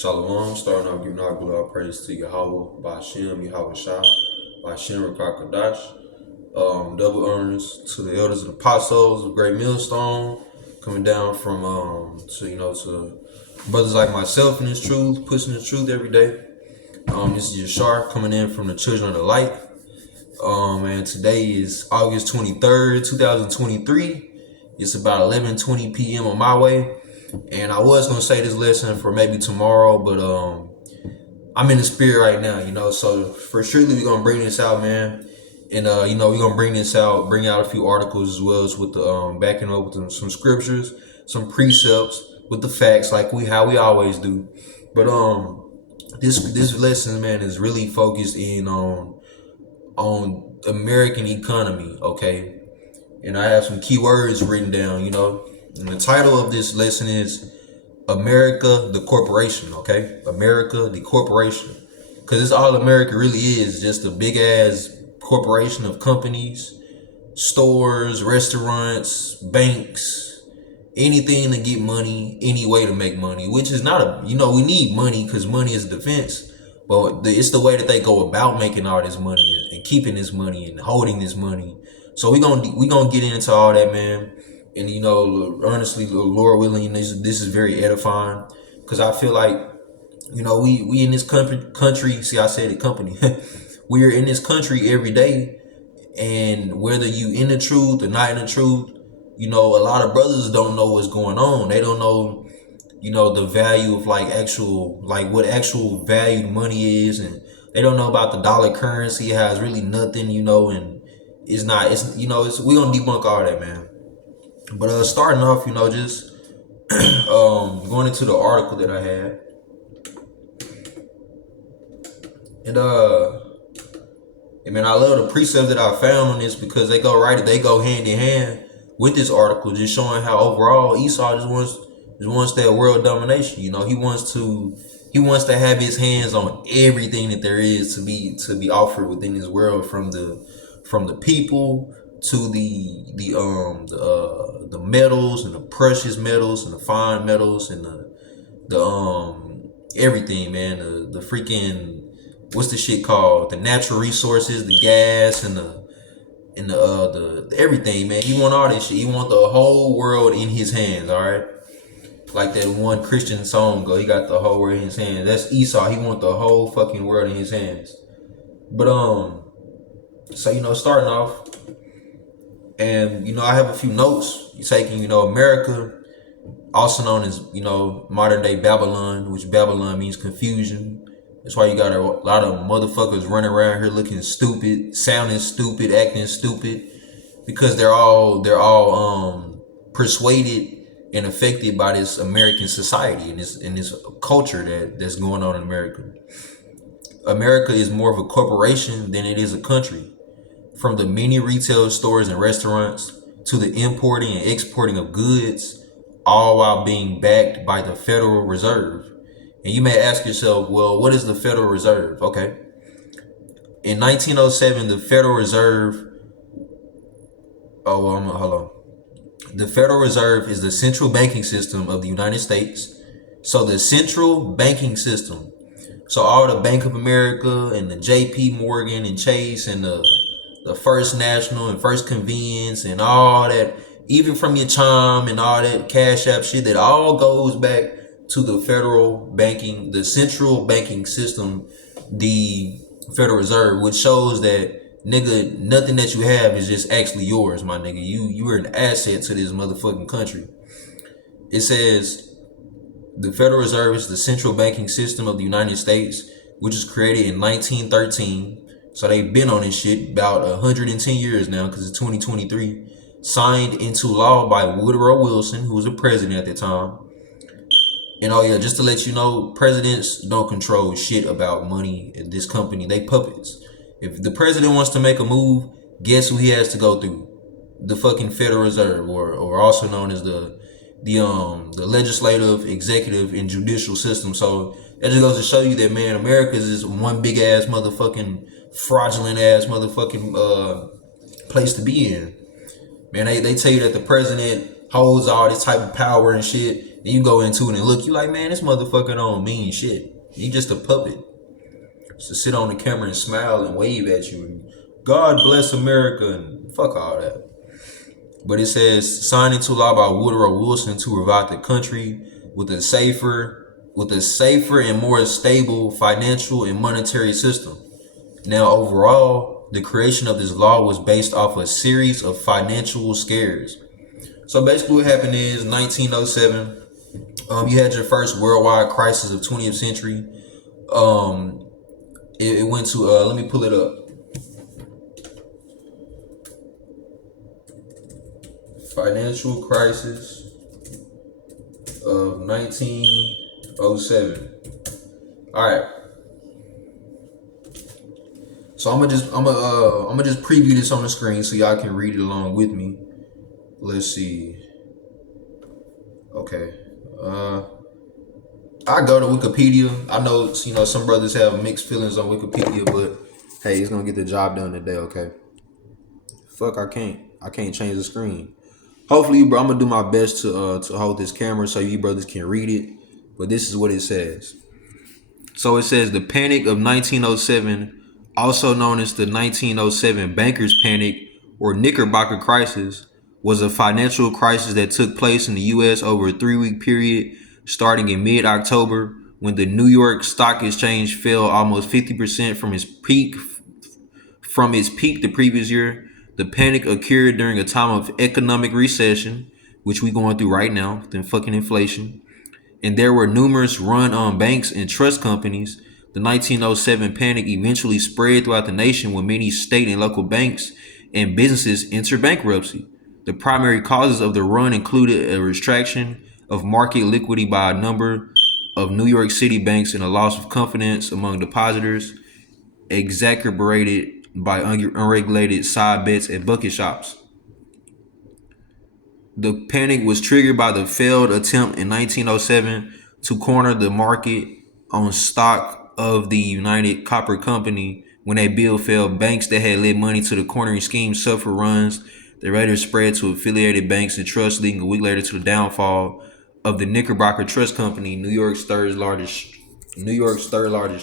Shalom, starting off giving all praise to Yahweh, Ba'Shem, Yahweh Shah, Ba'Shem, Rakakadash. Double honors to the elders and apostles of Great Millstone, coming down from to brothers like myself in this truth, pushing the truth every day. This is Yashar coming in from the Children of the Light. And today is August 23rd, 2023. It's about 11:20 p.m. on my way. And I was gonna say this lesson for maybe tomorrow, but I'm in the spirit right now, so for surely we're gonna bring this out, man. And we're gonna bring this out, bring out a few articles as well as with the backing up with some scriptures, some precepts with the facts, like how we always do. But this lesson, man, is really focused in on American economy, okay? And I have some keywords written down, And the title of this lesson is America the Corporation, okay? America the Corporation. Because it's all America really is, just a big ass corporation of companies, stores, restaurants, banks, anything to get money, any way to make money, which is not we need money because money is defense, but it's the way that they go about making all this money and keeping this money and holding this money. So we gonna get into all that, man. And honestly, Lord willing, this is very edifying because I feel like we in this country. See, I said it, company. We're in this country every day, and whether you in the truth or not in the truth, a lot of brothers don't know what's going on. They don't know, the value of what actual valued money is, and they don't know about the dollar currency, how it's really nothing, and it's not. We gonna debunk all that, man. But starting off, just going into the article that I had, and man, I love the precepts that I found on this because they go hand in hand with this article, just showing how overall Esau just wants that world domination. He wants to have his hands on everything that there is to be offered within this world, from the people to the metals and the precious metals and the fine metals and the everything, man. The freaking, what's the shit called? The natural resources, the gas and the everything, man. He want all this shit. He want the whole world in his hands, all right? Like that one Christian song go, he got the whole world in his hands. That's Esau. He want the whole fucking world in his hands. But so starting off, and I have a few notes taking. America, also known as modern day Babylon, which Babylon means confusion. That's why you got a lot of motherfuckers running around here looking stupid, sounding stupid, acting stupid, because they're all persuaded and affected by this American society and this culture that's going on in America. America is more of a corporation than it is a country. From the many retail stores and restaurants to the importing and exporting of goods, all while being backed by the Federal Reserve. And you may ask yourself, well, what is the Federal Reserve? Okay. In 1907, the Federal Reserve, hold on. The Federal Reserve is the central banking system of the United States. So the central banking system. So all the Bank of America and the JP Morgan and Chase and the First National and First Convenience and all that, even from your Chime and all that Cash App shit, that all goes back to the the central banking system, the Federal Reserve, which shows that, nigga, nothing that you have is just actually yours, my nigga. You are an asset to this motherfucking country. It says the Federal Reserve is the central banking system of the United States, which was created in 1913. So they've been on this shit about 110 years now, because it's 2023. Signed into law by Woodrow Wilson, who was a president at the time. And just to let you know, presidents don't control shit about money in this company. They puppets. If the president wants to make a move, guess who he has to go through? The fucking Federal Reserve, or also known as the legislative, executive, and judicial system. So that just goes to show you that, man, America is just one big ass motherfucking fraudulent ass motherfucking place to be in. Man, they tell you that the president holds all this type of power and shit. And you go into it and look, you like, man, this motherfucker don't mean shit. He just a puppet. To sit on the camera and smile and wave at you and God bless America and fuck all that. But it says signed into law by Woodrow Wilson to revive the country with a safer and more stable financial and monetary system. Now, overall, the creation of this law was based off a series of financial scares. So basically what happened is 1907, you had your first worldwide crisis of 20th century. It went to, let me pull it up. Financial crisis of 1907. All right. So I'm gonna just preview this on the screen so y'all can read it along with me. Let's see. Okay. I go to Wikipedia. I know, some brothers have mixed feelings on Wikipedia, but hey, it's gonna get the job done today, okay? Fuck, I can't change the screen. Hopefully, bro, I'm gonna do my best to hold this camera so you brothers can read it. But this is what it says. So it says the Panic of 1907, also known as the 1907 Bankers Panic or Knickerbocker Crisis, was a financial crisis that took place in the U.S. over a 3-week period starting in mid-October when the New York Stock Exchange fell almost 50% from its peak the previous year. The panic occurred during a time of economic recession, which we're going through right now, then fucking inflation. And there were numerous run-on banks and trust companies. The 1907 panic eventually spread throughout the nation when many state and local banks and businesses entered bankruptcy. The primary causes of the run included a restriction of market liquidity by a number of New York City banks and a loss of confidence among depositors, exacerbated by unregulated side bets at bucket shops. The panic was triggered by the failed attempt in 1907 to corner the market on stock of the United Copper Company. When that bill failed, banks that had led money to the cornering scheme suffered runs that later spread to affiliated banks and trusts, leading a week later to the downfall of the Knickerbocker Trust Company, New York's third largest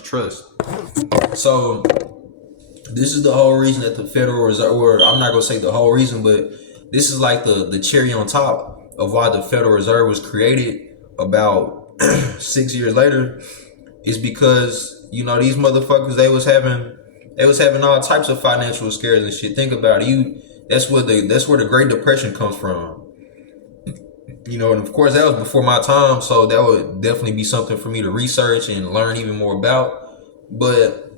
trust. So this is the whole reason that the Federal Reserve, or I'm not gonna say the whole reason, but this is like the cherry on top of why the Federal Reserve was created about 6 years later, is because these motherfuckers they was having all types of financial scares and shit. Think about it. That's where the Great Depression comes from. And of course that was before my time, so that would definitely be something for me to research and learn even more about. But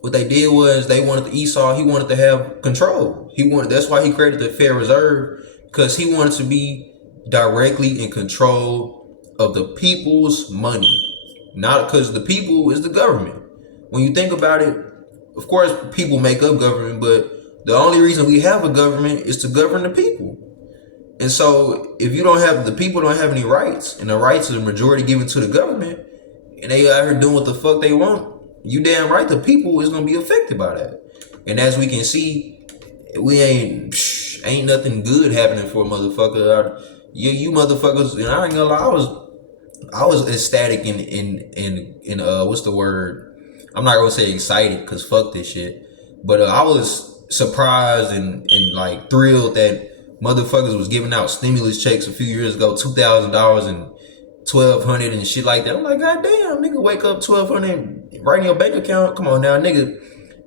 what they did was they wanted Esau. He wanted to have control. That's why he created the Federal Reserve, because he wanted to be directly in control of the people's money, not because the people is the government. When you think about it, of course, people make up government, but the only reason we have a government is to govern the people. And so if the people don't have any rights, and the rights of the majority given to the government, and they out here doing what the fuck they want, you damn right the people is gonna be affected by that. And as we can see, we ain't nothing good happening for a motherfucker. You motherfuckers, and I ain't gonna lie, I was ecstatic in what's the word? I'm not gonna say excited because fuck this shit, but I was surprised and like thrilled that motherfuckers was giving out stimulus checks a few years ago, $2,000 and $1,200 and shit like that. I'm like, God damn, nigga, wake up $1,200 right in your bank account. Come on now, nigga.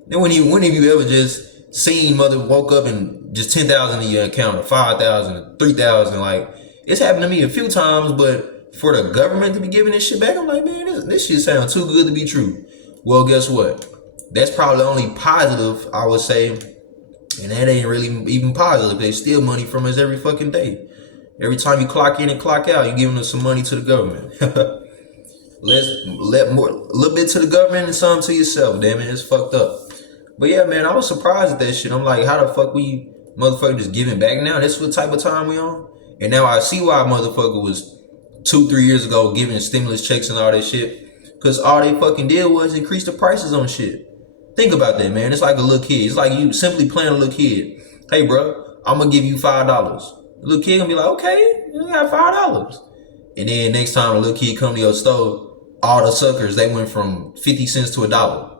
Then when have you ever just seen woke up and just $10,000 in your account, or $5,000, or $3,000? Like, it's happened to me a few times, but for the government to be giving this shit back, I'm like, man, this shit sounds too good to be true. Well, guess what? That's probably the only positive I would say, and that ain't really even positive. They steal money from us every fucking day. Every time you clock in and clock out, you're giving us some money to the government. Let more, a little bit to the government and some to yourself. Damn it, it's fucked up. But yeah, man, I was surprised at that shit. I'm like, how the fuck we motherfucker just giving back now? That's what type of time we on. And now I see why a motherfucker was 2-3 years ago giving stimulus checks and all that shit. Cause all they fucking did was increase the prices on shit. Think about that, man. It's like a little kid. It's like you simply playing a little kid. Hey, bro, I'm gonna give you $5. The little kid gonna be like, okay, you got $5. And then next time a little kid come to your store, all the suckers, they went from 50 cents to $1.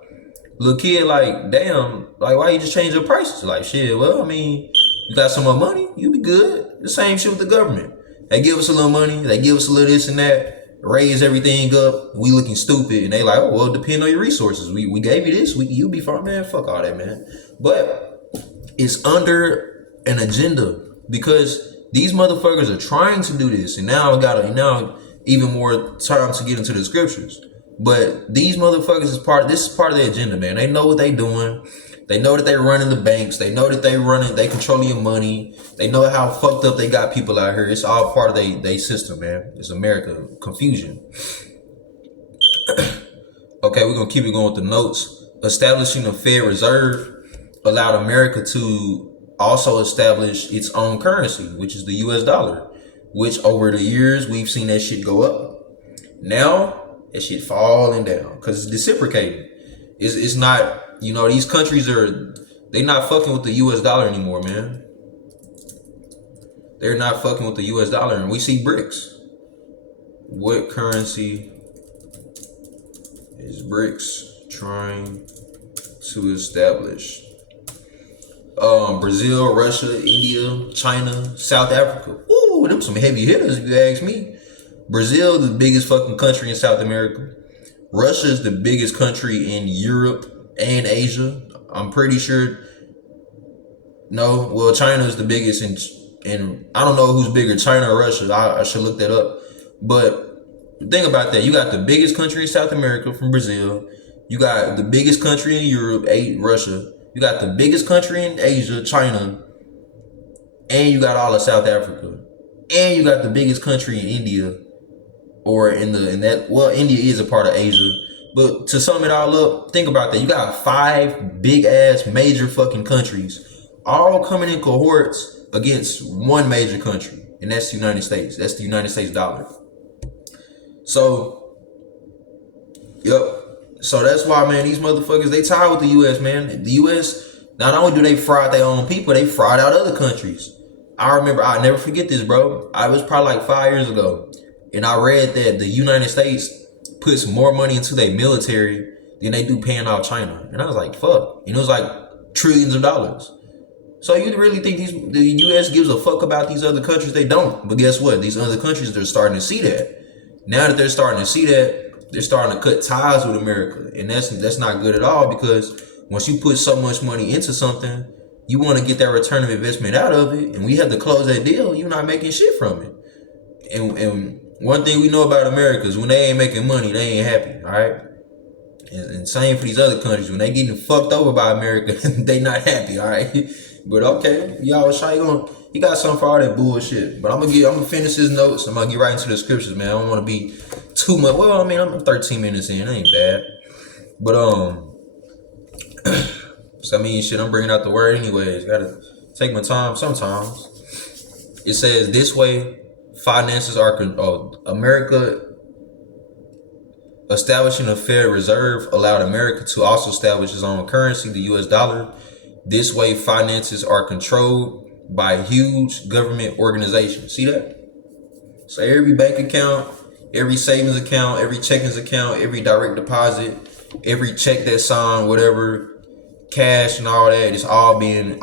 Little kid like, damn, like why you just change your prices? Like shit, well, I mean, you got some more money, you be good. The same shit with the government. They give us a little money, they give us a little this and that, raise everything up, we looking stupid, and they like, oh well, depend on your resources. We gave you this, you be fine, man. Fuck all that, man. But it's under an agenda because these motherfuckers are trying to do this, and now even more time to get into the scriptures. But these motherfuckers is part of their agenda, man. They know what they doing. They know that they running the banks. They know that they controlling your money. They know how fucked up they got people out here. It's all part of they system, man. It's America. Confusion. Okay, we're gonna keep it going with the notes. Establishing a Fed Reserve allowed America to also establish its own currency, which is the US dollar, which over the years we've seen that shit go up. Now that shit falling down because it's reciprocating. It's not, these countries they not fucking with the US dollar anymore, man. They're not fucking with the US dollar, and we see BRICS. What currency is BRICS trying to establish? Brazil, Russia, India, China, South Africa. Ooh, them some heavy hitters if you ask me. Brazil, the biggest fucking country in South America. Russia is the biggest country in Europe and Asia. I'm pretty sure. No, well, China is the biggest in I don't know who's bigger, China or Russia. I should look that up. But think about that. You got the biggest country in South America from Brazil. You got the biggest country in Europe, Russia. You got the biggest country in Asia, China. And you got all of South Africa. And you got the biggest country in India. Or India is a part of Asia. But to sum it all up, think about that. You got 5 big ass major fucking countries all coming in cohorts against one major country. And that's the United States. That's the United States dollar. So, yep. So that's why, man, these motherfuckers, they tied with the US, man. The US, not only do they fraud their own people, they fraud out other countries. I remember, I'll never forget this, bro. I was probably like 5 years ago. And I read that the United States puts more money into their military than they do paying off China. And I was like, fuck. And it was like trillions of dollars. So you really think the US gives a fuck about these other countries? They don't. But guess what? These other countries, they're starting to see that. Now that they're starting to see that, they're starting to cut ties with America. And that's not good at all, because once you put so much money into something, you want to get that return of investment out of it. And we have to close that deal. You're not making shit from it. And one thing we know about America is when they ain't making money, they ain't happy, all right? And same for these other countries. When they getting fucked over by America, they not happy, all right? But okay, y'all shy, you got something for all that bullshit. But I'm gonna finish his notes. I'm gonna get right into the scriptures, man. I don't want to be too much. Well, I mean, I'm 13 minutes in. It ain't bad. But so I mean, shit, I'm bringing out the word anyways. Gotta take my time sometimes. It says this way. Finances are America establishing a Fed Reserve allowed America to also establish its own currency, the US dollar. This way, finances are controlled by huge government organizations. See that? So every bank account, every savings account, every checkings account, every direct deposit, every check that's signed, whatever, cash and all that, it's all being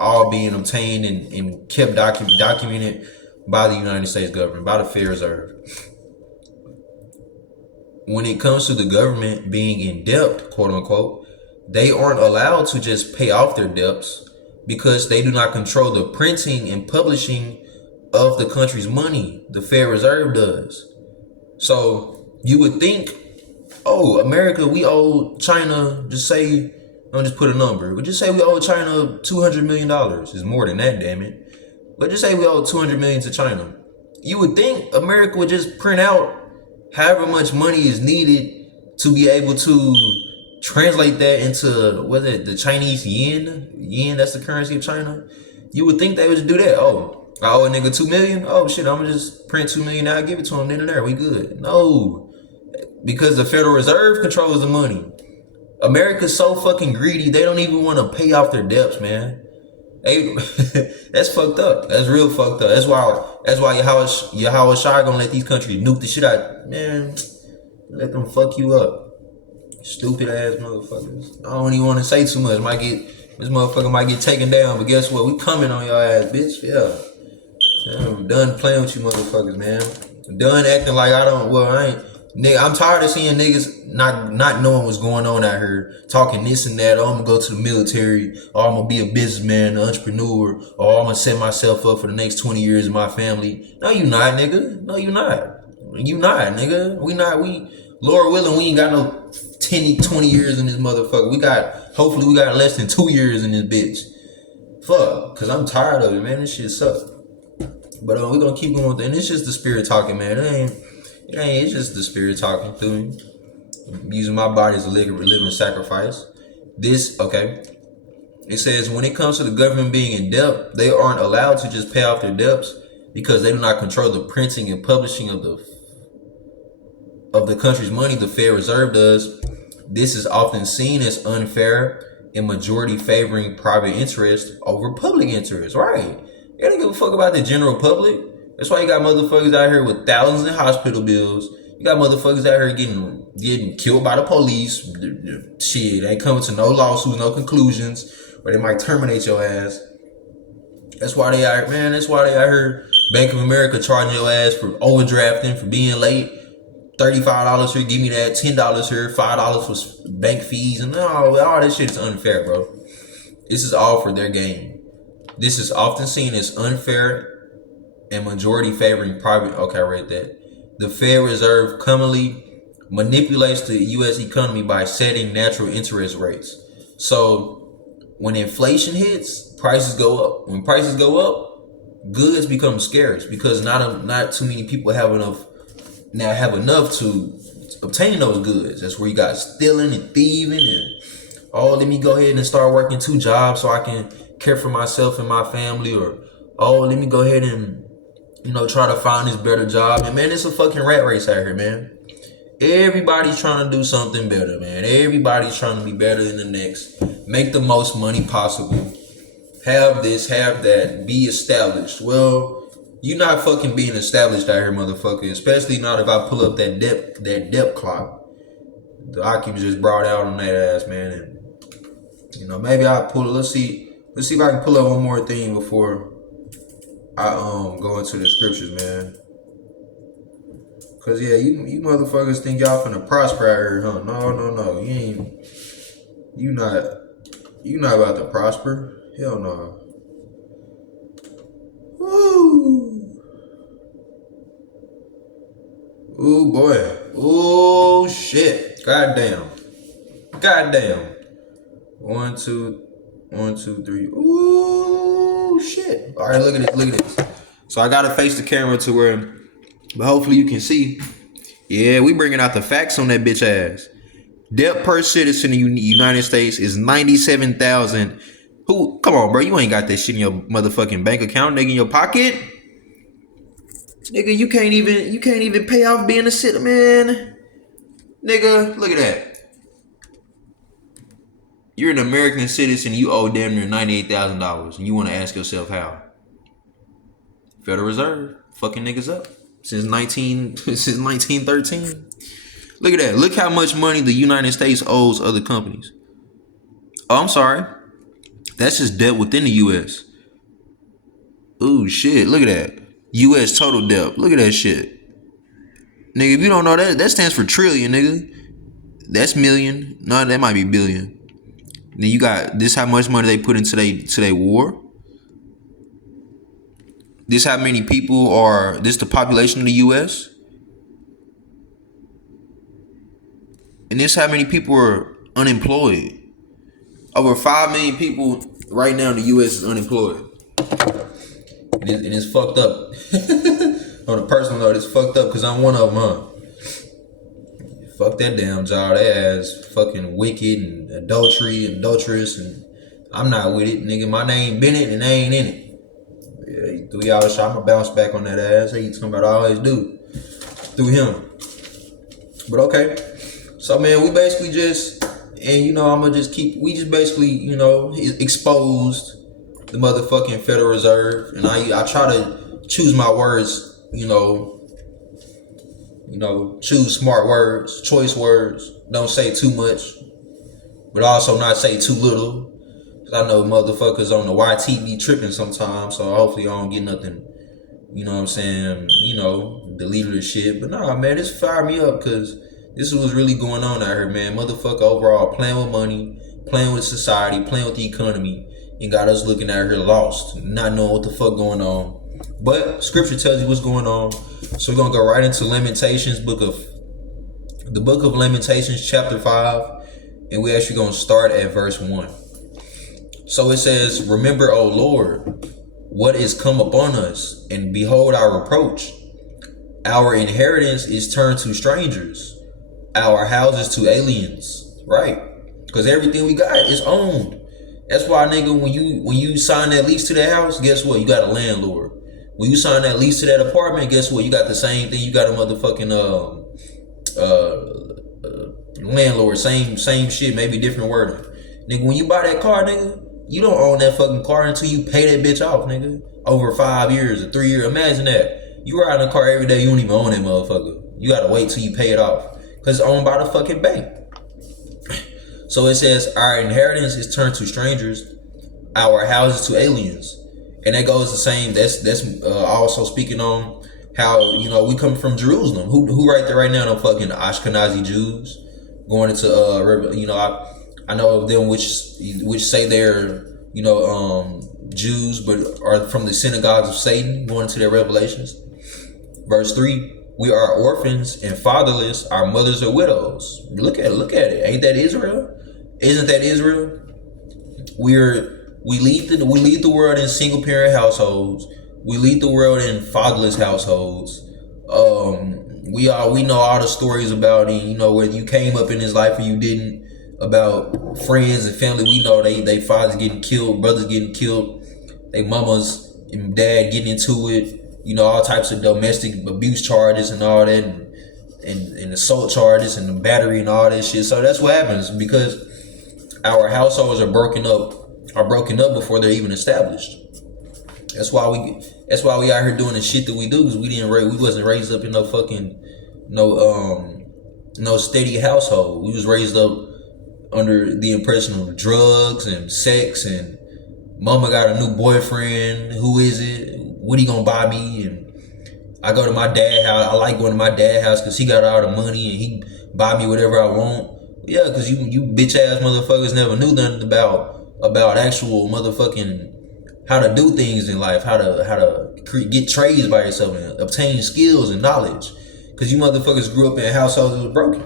obtained and kept documented by the United States government, by the Federal Reserve. When it comes to the government being in debt, quote unquote, they aren't allowed to just pay off their debts because they do not control the printing and publishing of the country's money. The Federal Reserve does. So you would think, oh, America, we owe China, I'll just put a number, but just say we owe China $200 million. It's more than that, damn it. But just say we owe $200 million to China. You would think America would just print out however much money is needed to be able to translate that into, the Chinese yen? Yen, that's the currency of China. You would think they would just do that. Oh, I owe a nigga $2 million. Oh shit, I'm gonna just print $2 million out, give it to him, then and there, we good. No, because the Federal Reserve controls the money. America's so fucking greedy, they don't even want to pay off their debts, man. Hey, that's fucked up. That's real fucked up. That's why Yahweh Shai gonna let these countries nuke the shit out. Man, let them fuck you up. Stupid ass motherfuckers. I don't even want to say too much. This motherfucker might get taken down, but guess what? We coming on your ass, bitch. Yeah. I'm done playing with you motherfuckers, man. I'm done acting like I ain't. Nigga, I'm tired of seeing niggas not knowing what's going on out here, talking this and that. Oh, I'm gonna go to the military, or I'm gonna be a businessman, an entrepreneur, or I'm gonna set myself up for the next 20 years of my family. No, you not, nigga. No, you not. You not, nigga. We Lord willing, we ain't got no 10, 20 years in this motherfucker. Hopefully we got less than 2 years in this bitch. Fuck, cause I'm tired of it, man. This shit sucks. But we gonna keep going with it. And it's just the spirit talking, man. It's just the spirit talking through me. I'm using my body as a living sacrifice. It says, when it comes to the government being in debt, they aren't allowed to just pay off their debts because they do not control the printing and publishing of the country's money. The Federal Reserve does. This is often seen as unfair and majority favoring private interest over public interest. Right. They don't give a fuck about the general public. That's why you got motherfuckers out here with thousands in hospital bills. You got motherfuckers out here getting killed by the police. Shit, ain't coming to no lawsuits, no conclusions, or they might terminate your ass. That's why they out here, Bank of America charging your ass for overdrafting, for being late. $35 here, give me that. $10 here, $5 for bank fees, and all that shit is unfair, bro. This is all for their gain. This is often seen as unfair and majority favoring private. Okay, I read that. The Federal Reserve commonly manipulates the U.S. economy by setting natural interest rates. So when inflation hits, prices go up. When prices go up, goods become scarce because not too many people have enough to obtain those goods. That's where you got stealing and thieving and let me go ahead and start working 2 jobs so I can care for myself and my family, or let me go ahead and try to find this better job. And man, it's a fucking rat race out here, man. Everybody's trying to do something better, man. Everybody's trying to be better than the next. Make the most money possible. Have this, have that. Be established. Well, you're not fucking being established out here, motherfucker. Especially not if I pull up that depth clock. The Occupy just brought out on that ass, man. And maybe I'll pull it. Let's see if I can pull up one more thing before I go into the scriptures, man. Cause yeah, you motherfuckers think y'all finna prosper out here, huh? No. You not about to prosper. Hell no. Woo. Ooh boy. Oh shit. Goddamn. 1, 2, 3. Ooh shit. All right, look at this. So I gotta face the camera to where, but hopefully you can see. Yeah, we bringing out the facts on that bitch ass. Debt per citizen in the United States is $97,000. Who? Come on, bro. You ain't got that shit in your motherfucking bank account, nigga, in your pocket. Nigga, you can't even pay off being a citizen, man. Nigga, look at that. You're an American citizen. You owe damn near $98,000, and you want to ask yourself how? Federal Reserve fucking niggas up since 1913. Look at that. Look how much money the United States owes other companies. Oh, I'm sorry. That's just debt within the U.S. Ooh, shit. Look at that. U.S. total debt. Look at that shit. Nigga, if you don't know that, that stands for trillion, nigga. That's million. No, that might be billion. Then you got this how much money they put into their war. This how many people are, this the population of the U.S. And this how many people are unemployed. Over 5 million people right now in the U.S. is unemployed. And it's fucked up. On a personal note, it's fucked up because I'm one of them, huh? Fuck that damn job. That ass fucking wicked and adulterous, and I'm not with it, nigga. My name Bennett and I ain't in it. Yeah, he threw y'all a shot. I'ma bounce back on that ass. Hey, you talking about I always do. Through him. But okay. So man, we basically just, and I'ma just keep, we just basically, exposed the motherfucking Federal Reserve, and I try to choose my words, choose smart words, choice words. Don't say too much, but also not say too little. Cause I know motherfuckers on the YT be tripping sometimes, so hopefully I don't get nothing, you know what I'm saying, deleted or shit. But nah, man, this fired me up because this is what's really going on out here, man. Motherfucker overall playing with money, playing with society, playing with the economy, and got us looking out here lost, not knowing what the fuck going on. But scripture tells you what's going on. So we're gonna go right into Lamentations, the book of Lamentations, chapter 5, and we actually gonna start at verse 1. So it says, "Remember, O Lord, what is come upon us, and behold our reproach. Our inheritance is turned to strangers, our houses to aliens." Right? Because everything we got is owned. That's why, nigga, when you sign that lease to that house, guess what? You got a landlord. When you sign that lease to that apartment, guess what? You got the same thing. You got a motherfucking landlord. Same shit, maybe different wording. Nigga, when you buy that car, nigga, you don't own that fucking car until you pay that bitch off, nigga. Over 5 years or 3 years. Imagine that. You ride in a car every day, you don't even own that motherfucker. You gotta wait till you pay it off. Cause it's owned by the fucking bank. So it says, our inheritance is turned to strangers, our houses to aliens. And that goes the same. That's also speaking on how, we come from Jerusalem. Who right there right now, the fucking Ashkenazi Jews going into I know of them which say they're Jews but are from the synagogues of Satan, going into their revelations. Verse 3, we are orphans and fatherless, our mothers are widows. Look at it. Ain't that Israel? Isn't that Israel? We lead the world in single parent households. We lead the world in fatherless households. We know all the stories about it, whether you came up in this life or you didn't, about friends and family. We know they fathers getting killed, brothers getting killed, they mamas and dad getting into it, all types of domestic abuse charges and all that, and assault charges and the battery and all that shit. So that's what happens because our households are broken up before they're even established. That's why we out here doing the shit that we do, because we wasn't raised up in no fucking no steady household. We was raised up under the impression of drugs and sex, and mama got a new boyfriend. Who is it? What he gonna buy me? And I go to my dad's house. I like going to my dad's house because he got all the money and he buy me whatever I want. Yeah, because you bitch ass motherfuckers never knew nothing about actual motherfucking how to do things in life, how to get trades by yourself and obtain skills and knowledge. Because you motherfuckers grew up in households that was broken.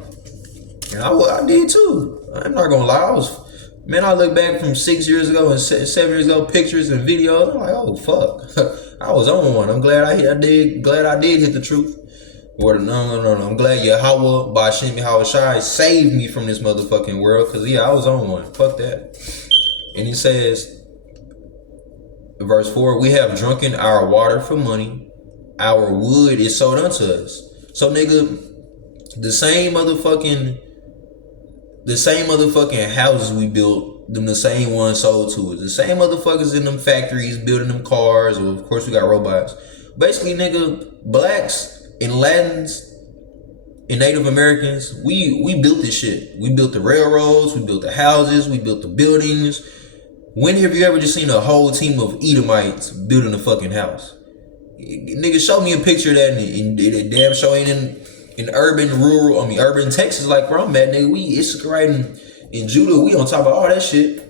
And I did too. I'm not gonna lie. I look back from 6 years ago and 7 years ago, pictures and videos. I'm like, oh fuck, I was on one. I'm glad I did hit the truth. Or no. I'm glad Yahweh Ba'Shem Yahawashi saved me from this motherfucking world. Cause I was on one. Fuck that. And he says, verse 4, we have drunken our water for money. Our wood is sold unto us. So nigga, the same motherfucking houses we built, them the same ones sold to us. The same motherfuckers in them factories building them cars, or of course we got robots. Basically, nigga, blacks and Latins and Native Americans, we built this shit. We built the railroads, we built the houses, we built the buildings. When have you ever just seen a whole team of Edomites building a fucking house? Nigga, show me a picture of that, and it damn show ain't in urban Texas like where I'm at, nigga. It's right in Judah. We on top of all that shit.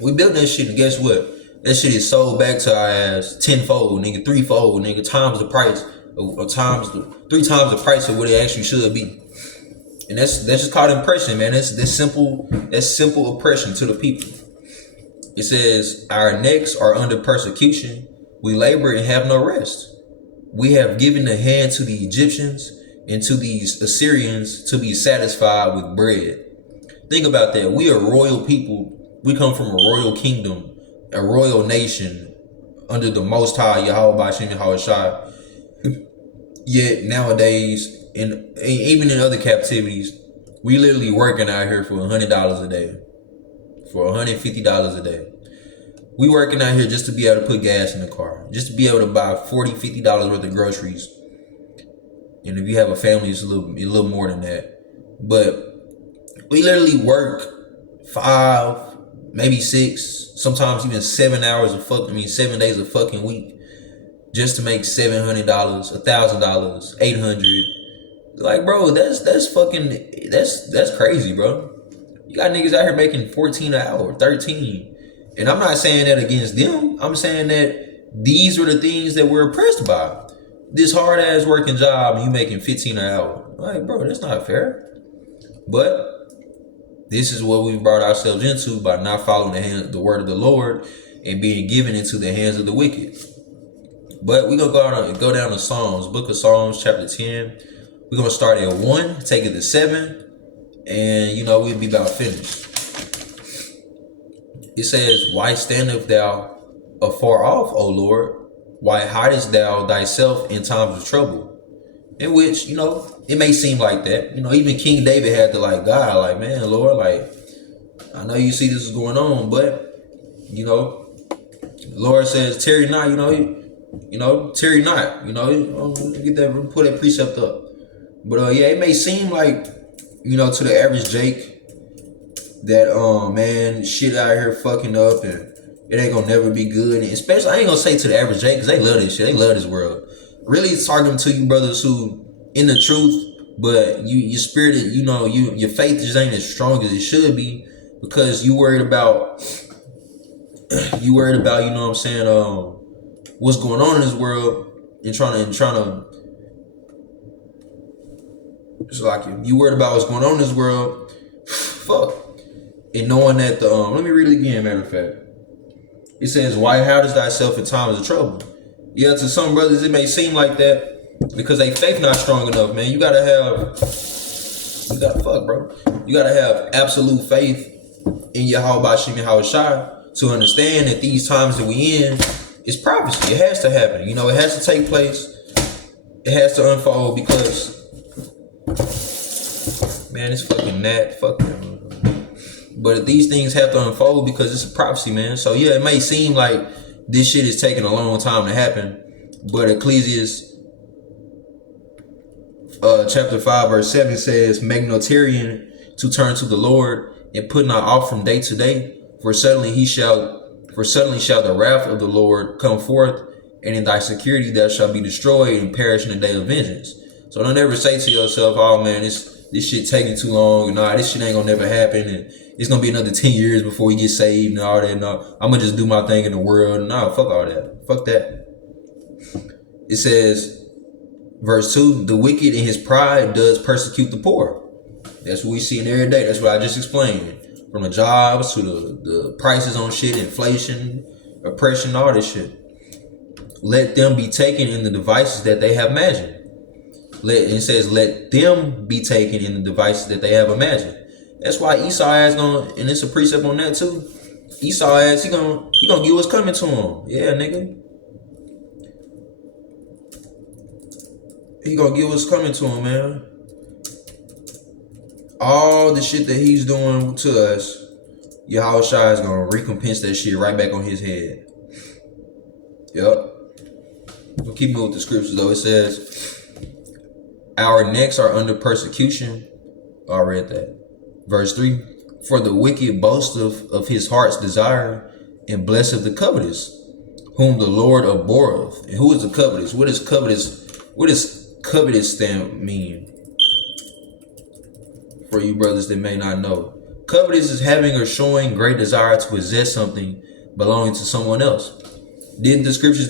We built that shit, and guess what? That shit is sold back to our ass tenfold, nigga, threefold, nigga, times the price, or three times the price of what it actually should be. And that's just called oppression, man. That's simple oppression to the people. It says, our necks are under persecution. We labor and have no rest. We have given the hand to the Egyptians and to these Assyrians to be satisfied with bread. Think about that. We are royal people. We come from a royal kingdom, a royal nation under the Most High, Yahweh Ba'Shem Yahawashi. Yet nowadays, and even in other captivities, we literally working out here for $100 a day, for $150 a day. We working out here just to be able to put gas in the car, just to be able to buy $40, $50 worth of groceries. And if you have a family, it's a little more than that. But we literally work 5, maybe 6, sometimes even 7 hours 7 days a fucking week, just to make $700, $1,000, $800. Like, bro, that's crazy, bro. You got niggas out here making 14 an hour, 13. And I'm not saying that against them. I'm saying that these are the things that we're oppressed by. This hard ass working job and you making 15 an hour. Like, bro, that's not fair. But this is what we brought ourselves into by not following the word of the Lord and being given into the hands of the wicked. But we're going to go down to Psalms, Book of Psalms, chapter 10. We're going to start at 1, take it to 7, and, we'll be about finished. It says, why standest thou afar off, O Lord? Why hidest thou thyself in times of trouble? In which, it may seem like that. Even King David had to God, man, Lord, I know you see this is going on, but, the Lord says, tarry not, tarry not, get that, put that precept up. But, it may seem like, to the average Jake, that, man, shit out here fucking up and it ain't gonna never be good. And especially, I ain't gonna say to the average Jake, because they love this shit. They love this world. Really, it's talking to you brothers who in the truth, but your spirit, your faith just ain't as strong as it should be, because you worried about, what's going on in this world and trying to, it's like you worried about what's going on in this world. Fuck. And knowing that let me read it again, matter of fact. It says, why hidest thyself in times of trouble? Yeah, to some brothers it may seem like that because they faith not strong enough, man. You gotta have absolute faith in Yahweh Bashim Yahushua to understand that these times that we in is prophecy. It has to happen. It has to take place. It has to unfold because, man, it's fucking that. Fuck them. But these things have to unfold because it's a prophecy, man. So yeah, it may seem like this shit is taking a long time to happen, but Ecclesiastes chapter 5 verse 7 says, make no tarrying to turn to the Lord, and put not off from day to day, for suddenly shall the wrath of the Lord come forth, and in thy security thou shalt be destroyed and perish in the day of vengeance. So don't ever say to yourself, oh man, this shit taking too long, and this shit ain't gonna never happen, and it's gonna be another 10 years before we get saved and all that. No, I'm gonna just do my thing in the world. No, fuck all that. Fuck that. It says, verse 2, the wicked in his pride does persecute the poor. That's what we see in every day. That's what I just explained. From the jobs to the prices on shit, inflation, oppression, all this shit. Let them be taken in the devices that they have imagined. It says, let them be taken in the devices that they have imagined. That's why Esau is and it's a precept on that too. Esau he gonna get what's coming to him. Yeah, nigga. He gonna get what's coming to him, man. All the shit that he's doing to us, Yahushua is gonna recompense that shit right back on his head. Yep. We'll keep moving with the scriptures though. It says, our necks are under persecution. I read that. Verse 3, for the wicked boast of his heart's desire, and blesseth the covetous, whom the Lord abhorreth. And who is the covetous? What does covetous mean? For you brothers that may not know. Covetous is having or showing great desire to possess something belonging to someone else. Didn't the scriptures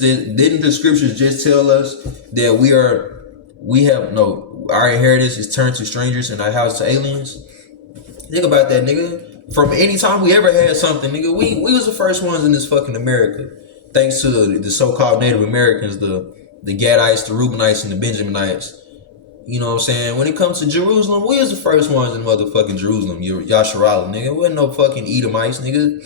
just tell us that our inheritance is turned to strangers and our house to aliens? Think about that, nigga. From any time we ever had something, nigga, we was the first ones in this fucking America. Thanks to the so-called Native Americans, the Gadites, the Reubenites, and the Benjaminites. You know what I'm saying? When it comes to Jerusalem, we was the first ones in motherfucking Jerusalem. Yasharala, nigga. Wasn't no fucking Edomites, nigga.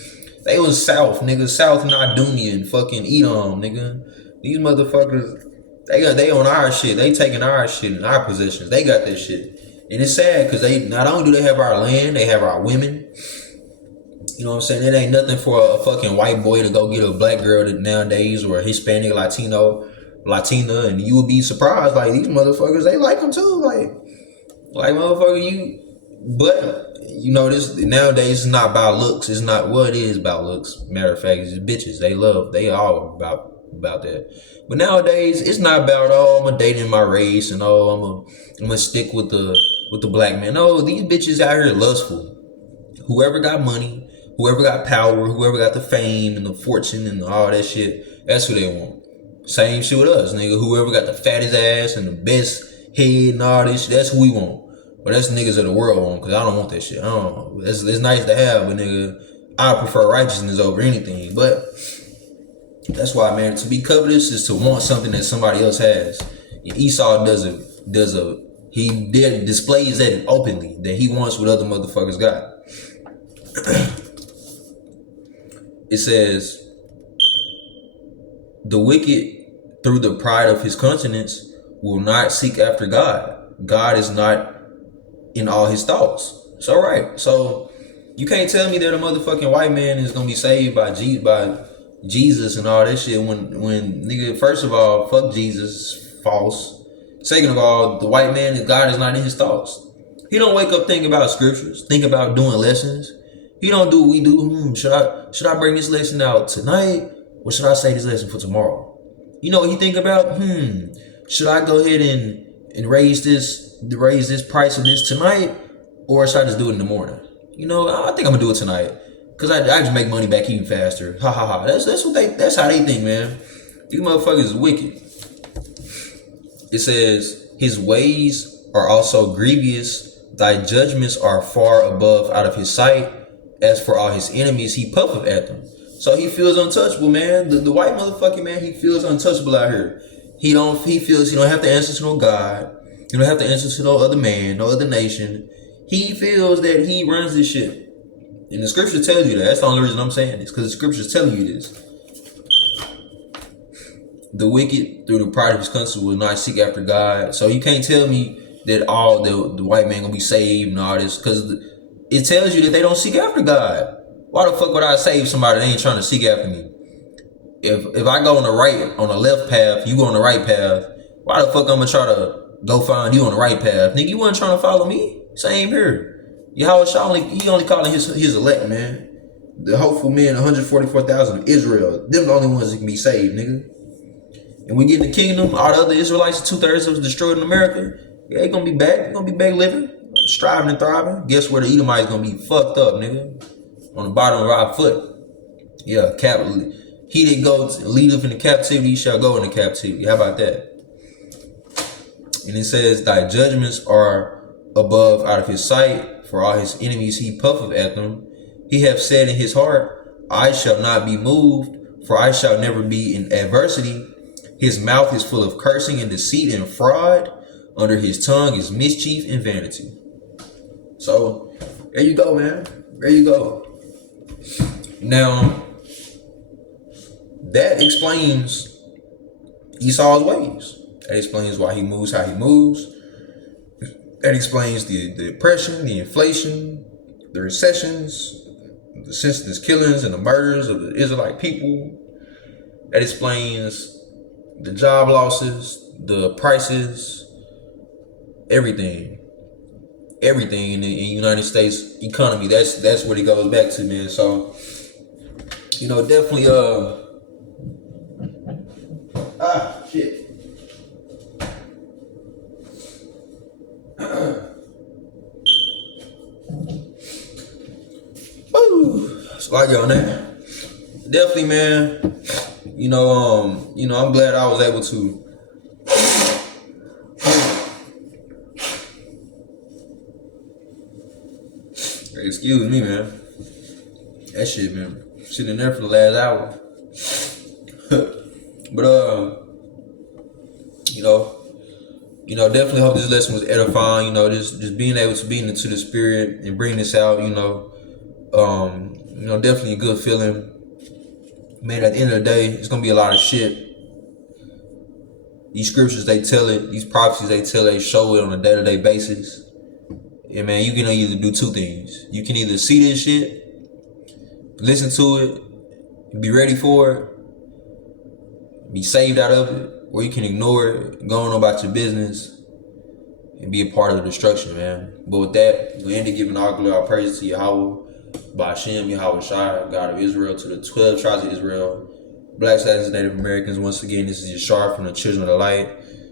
They was south, nigga. South Nadunia and fucking Edom, nigga. These motherfuckers, they on our shit. They taking our shit and our possessions. They got that shit. And it's sad because they not only do they have our land, they have our women. You know what I'm saying? It ain't nothing for a fucking white boy to go get a black girl nowadays, or a Hispanic, Latina, and you would be surprised. Like, these motherfuckers, they like them too. Like motherfucker, you. But you know, this nowadays it's not about looks. It's not what it is about looks. Matter of fact, it's just bitches. They all about that. But nowadays it's not about, oh, I'm a dating my race, and oh, I'm gonna stick with the black man. No, these bitches out here lustful. Whoever got money, whoever got power, whoever got the fame and the fortune and all that shit, that's who they want. Same shit with us, nigga. Whoever got the fattest ass and the best head and all this shit, that's who we want. But that's niggas of the world want, because I don't want that shit. I don't. It's nice to have, but nigga, I prefer righteousness over anything. But that's why, man, to be covetous is to want something that somebody else has. And Esau displays that openly, that he wants what other motherfuckers got. It says, the wicked, through the pride of his countenance, will not seek after God. God is not in all his thoughts. So right. So you can't tell me that a motherfucking white man is gonna be saved by Jesus and all that shit when nigga, first of all, fuck Jesus, false. Second of all, the white man, God is not in his thoughts. He don't wake up thinking about scriptures, think about doing lessons. He don't do what we do. Should I bring this lesson out tonight, or should I say this lesson for tomorrow? You know what he think about? Should I go ahead and raise this price of this tonight, or should I just do it in the morning? You know, I think I'm gonna do it tonight, cause I just make money back even faster. Ha ha ha. That's how they think, man. These motherfuckers is wicked. It says, his ways are also grievous. Thy judgments are far above out of his sight. As for all his enemies, he puffeth at them. So he feels untouchable, man. The white motherfucking man, he feels untouchable out here. He feels you don't have to answer to no God. You don't have to answer to no other man, no other nation. He feels that he runs this shit. And the scripture tells you that. That's the only reason I'm saying this, because the scripture's telling you this. The wicked, through the pride of his country, will not seek after God. So you can't tell me that all the white man gonna be saved and all this, because it tells you that they don't seek after God. Why the fuck would I save somebody that ain't trying to seek after me? If I go on the left path, you go on the right path, why the fuck I'm gonna try to go find you on the right path? Nigga, you wasn't trying to follow me? Same here. Yahweh Shah he only calling his elect, man. The hopeful men, 144,000 of Israel. Them the only ones that can be saved, nigga. And we get in the kingdom, all the other Israelites, 2/3 of us destroyed in America. Yeah, they gonna be back. They gonna be back living, striving and thriving. Guess where the Edomites gonna be fucked up, nigga? On the bottom of our foot. Yeah, capital. He that goes leadeth into captivity shall go into captivity. How about that? And it says, thy judgments are above out of his sight. For all his enemies he puffeth at them. He hath said in his heart, I shall not be moved, for I shall never be in adversity. His mouth is full of cursing and deceit and fraud. Under his tongue is mischief and vanity. So, there you go, man. There you go. Now, that explains Esau's ways. That explains why he moves how he moves. That explains the oppression, the inflation, the recessions, the senseless killings and the murders of the Israelite people. That explains the job losses, the prices, everything in the United States economy. That's what it goes back to, man. So, you know, definitely shit. So like on that, definitely, man. You know, I'm glad I was able to excuse me, man. That shit been sitting there for the last hour. But definitely hope this lesson was edifying. You know, just being able to be into the spirit and bring this out. Definitely a good feeling. Man, at the end of the day, it's gonna be a lot of shit. These scriptures, they tell it. These prophecies, they tell it. They show it on a day-to-day basis. Yeah, man, you can either do two things. You can either see this shit listen to it, be ready for it, be saved out of it, or you can ignore it, go on about your business, and be a part of the destruction, man. But with that, we end up giving all glory, all praise to Yahweh, by Hashem, Yahweh Shai, God of Israel, to the 12 tribes of Israel, Black Saxons and Native Americans. Once again, this is Yashar from the Children of the Light.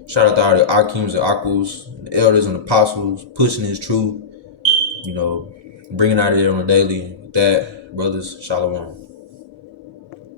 Shout out to all the Akims and Akos, the elders and apostles, pushing this truth, bringing out of there on a daily. With that, brothers, Shalom.